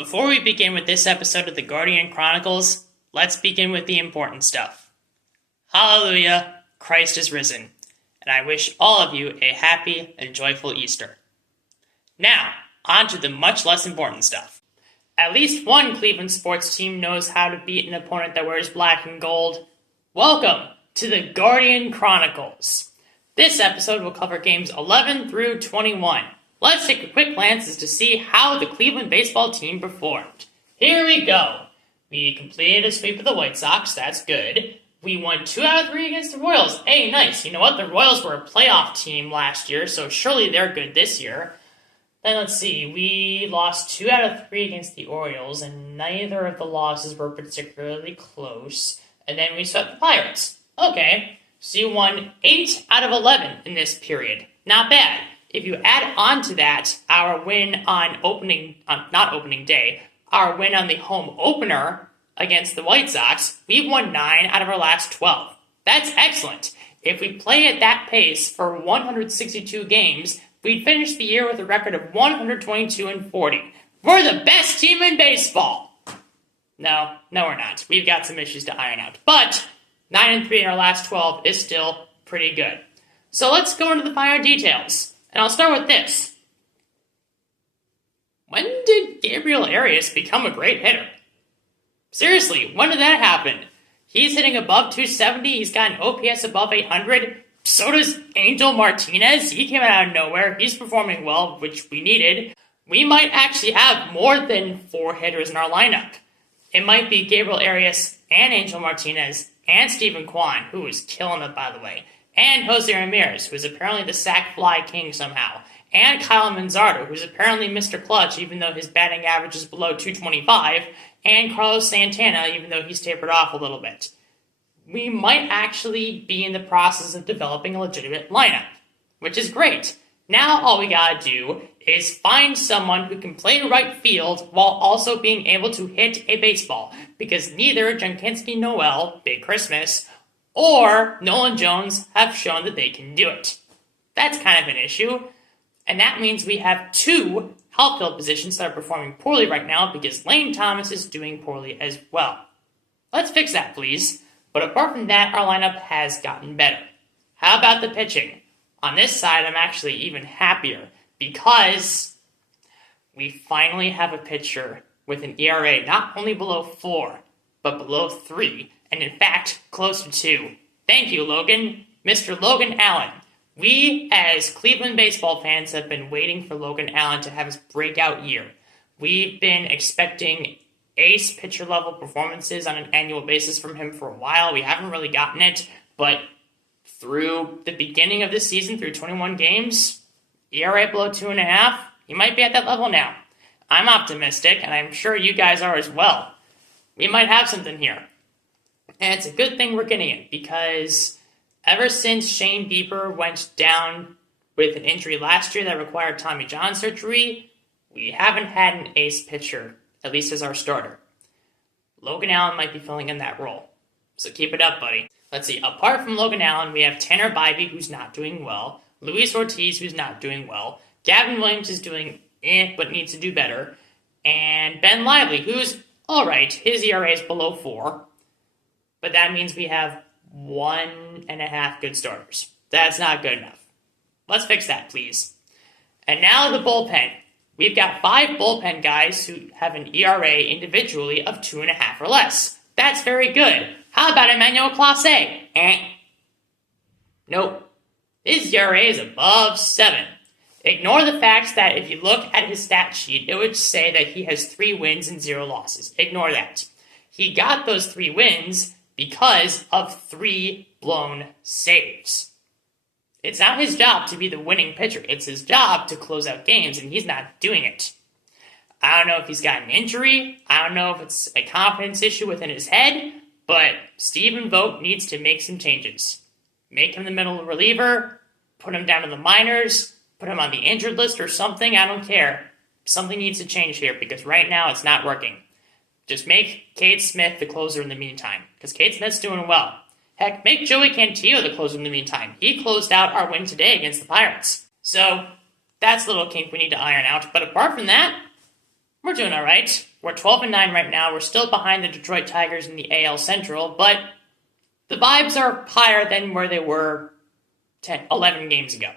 Before we begin with this episode of the Guardian Chronicles, let's begin with the important stuff. Hallelujah, Christ is risen, and I wish all of you a happy and joyful Easter. Now, on to the much less important stuff. At least one Cleveland sports team knows how to beat an opponent that wears black and gold. Welcome to the Guardian Chronicles. This episode will cover games 11 through 21. Let's take a quick glance to see how the Cleveland baseball team performed. Here we go. We completed a sweep of the White Sox. That's good. We won 2 out of 3 against the Royals. Hey, nice. You know what? The Royals were a playoff team last year, so surely they're good this year. Then let's see. We lost 2 out of 3 against the Orioles, and neither of the losses were particularly close. And then we swept the Pirates. Okay, so you won 8 out of 11 in this period. Not bad. If you add on to that our win on not opening day, our win on the home opener against the White Sox, we've won 9 out of our last 12. That's excellent. If we play at that pace for 162 games, we'd finish the year with a record of 122-40. We're the best team in baseball. No, we're not. We've got some issues to iron out. But 9-3 in our last 12 is still pretty good. So let's go into the finer details. And I'll start with this. When did Gabriel Arias become a great hitter? Seriously, when did that happen? He's hitting above 270. He's got an OPS above 800. So does Angel Martinez. He came out of nowhere. He's performing well, which we needed. We might actually have more than 4 hitters in our lineup. It might be Gabriel Arias and Angel Martinez and Steven Kwan, who is killing it, by the way, and Jose Ramirez, who is apparently the sac fly king somehow, and Kyle Manzardo, who's apparently Mr. Clutch, even though his batting average is below 225, and Carlos Santana, even though he's tapered off a little bit. We might actually be in the process of developing a legitimate lineup, which is great. Now all we gotta do is find someone who can play right field while also being able to hit a baseball, because neither Jankinski Noel, Big Christmas, or Nolan Jones have shown that they can do it. That's kind of an issue, and that means we have 2 outfield positions that are performing poorly right now because Lane Thomas is doing poorly as well. Let's fix that, please. But apart from that, our lineup has gotten better. How about the pitching? On this side, I'm actually even happier because we finally have a pitcher with an ERA not only below 4, but below 3, and in fact, close to 2. Thank you, Logan. Mr. Logan Allen. We, as Cleveland baseball fans, have been waiting for Logan Allen to have his breakout year. We've been expecting ace pitcher-level performances on an annual basis from him for a while. We haven't really gotten it, but through the beginning of this season, through 21 games, ERA below 2.5, he might be at that level now. I'm optimistic, and I'm sure you guys are as well. We might have something here. And it's a good thing we're getting it, because ever since Shane Bieber went down with an injury last year that required Tommy John surgery, we haven't had an ace pitcher, at least as our starter. Logan Allen might be filling in that role. So keep it up, buddy. Let's see, apart from Logan Allen, we have Tanner Bybee, who's not doing well, Luis Ortiz, who's not doing well, Gavin Williams is doing but needs to do better, and Ben Lively, who's alright. His ERA is below 4, but that means we have 1.5 good starters. That's not good enough. Let's fix that, please. And now the bullpen. We've got 5 bullpen guys who have an ERA individually of 2.5 or less. That's very good. How about Emmanuel Clase? Nope. His ERA is above 7. Ignore the fact that if you look at his stat sheet, it would say that he has 3 wins and 0 losses. Ignore that. He got those 3 wins because of 3 blown saves. It's not his job to be the winning pitcher. It's his job to close out games, and he's not doing it. I don't know if he's got an injury. I don't know if it's a confidence issue within his head, but Stephen Vogt needs to make some changes. Make him the middle reliever, put him down to the minors, put him on the injured list or something. I don't care. Something needs to change here because right now it's not working. Just make Cade Smith the closer in the meantime, because Cade Smith's doing well. Heck, make Joey Cantillo the closer in the meantime. He closed out our win today against the Pirates. So that's a little kink we need to iron out. But apart from that, we're doing all right. We're 12-9 right now. We're still behind the Detroit Tigers in the AL Central, but the vibes are higher than where they were 11 games ago.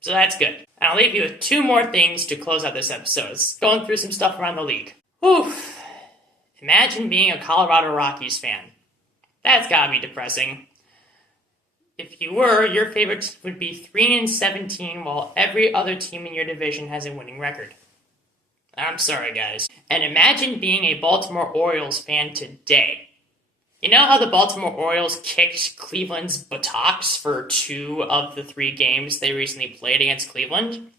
So that's good. And I'll leave you with two more things to close out this episode. It's going through some stuff around the league. Whew. Imagine being a Colorado Rockies fan. That's gotta be depressing. If you were, your favorite team would be 3-17, while every other team in your division has a winning record. I'm sorry, guys. And imagine being a Baltimore Orioles fan today. You know how the Baltimore Orioles kicked Cleveland's buttocks for 2 of the 3 games they recently played against Cleveland?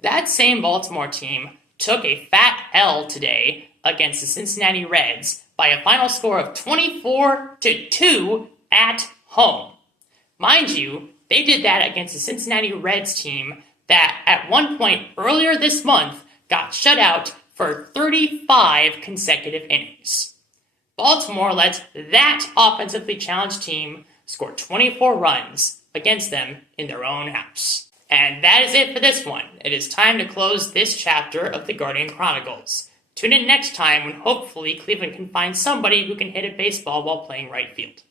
That same Baltimore team took a fat L today against the Cincinnati Reds by a final score of 24-2 at home. Mind you, they did that against the Cincinnati Reds team that at one point earlier this month got shut out for 35 consecutive innings. Baltimore lets that offensively challenged team score 24 runs against them in their own house. And that is it for this one. It is time to close this chapter of the Guardian Chronicles. Tune in next time when hopefully Cleveland can find somebody who can hit a baseball while playing right field.